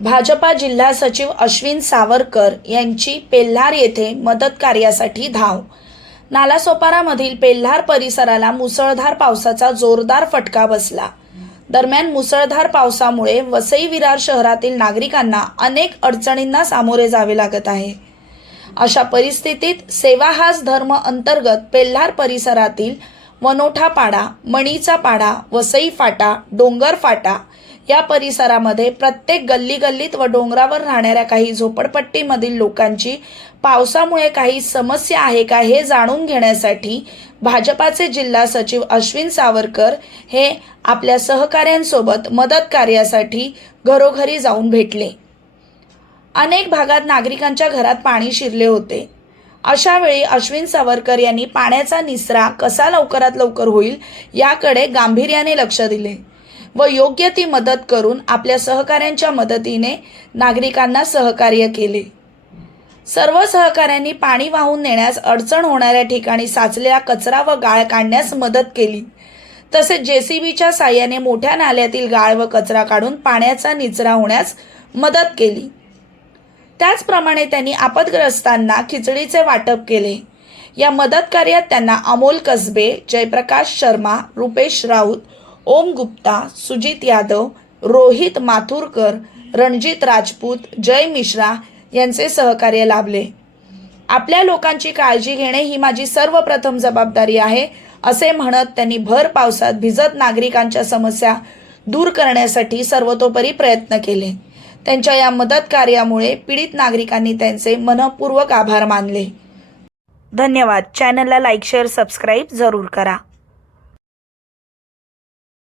भाजपा जिल्हा सचिव अश्विन सावरकर यांची पेल्हार येथे मदत कार्यासाठी धाव। नालासोपारामधील पेल्हार परिसराला मुसळधार पावसाचा जोरदार फटका बसला। दरम्यान मुसळधार पावसामुळे वसई विरार शहरातील नागरिकांना अनेक अडचणींना सामोरे जावे लागत आहे। अशा परिस्थितीत सेवा हाच धर्म अंतर्गत पेल्हार परिसरातील वनोठा पाडा, मणीचा पाडा, वसई फाटा, डोंगर फाटा या परिसरामध्ये प्रत्येक गल्लीगल्लीत व डोंगरावर राहणाऱ्या काही झोपडपट्टीमधील लोकांची पावसामुळे काही समस्या आहे का हे जाणून घेण्यासाठी भाजपाचे जिल्हा सचिव अश्विन सावरकर हे आपल्या सहकाऱ्यांसोबत मदत कार्यासाठी घरोघरी जाऊन भेटले। अनेक भागात नागरिकांच्या घरात पाणी शिरले होते। अशा वेळी अश्विन सावरकर यांनी पाण्याचा निचरा कसा लवकरात लवकर होईल याकडे गांभीर्याने लक्ष दिले व योग्य ती मदत करून आपल्या सहकाऱ्यांच्या मदतीने नागरिकांना सहकार्य केले। सर्व सहकाऱ्यांनी पाणी वाहून नेण्यास अडचण होणाऱ्या ठिकाणी साचलेला कचरा व गाळ काढण्यास मदत केली। तसेच जेसीबीच्या साहाय्याने मोठ्या नाल्यातील गाळ व कचरा काढून पाण्याचा निचरा होण्यास मदत केली। त्याचप्रमाणे त्यांनी आपदग्रस्तांना खिचडीचे वाटप केले। या मदत कार्यात त्यांना अमोल कसबे, जयप्रकाश शर्मा, रुपेश राऊत, ओम गुप्ता, सुजित यादव, रोहित माथुरकर, रणजित राजपूत, जय मिश्रा यांचे सहकार्य लाभले। आपल्या लोकांची काळजी घेणे ही माझी सर्वप्रथम जबाबदारी आहे असे म्हणत त्यांनी भर पावसात भिजत नागरिकांच्या समस्या दूर करण्यासाठी सर्वतोपरी प्रयत्न केले। त्यांच्या या मदत कार्यामुळे पीडित नागरिकांनी त्यांचे मनपूर्वक आभार मानले। धन्यवाद। चॅनलला लाईक, शेअर, सबस्क्राईब जरूर करा।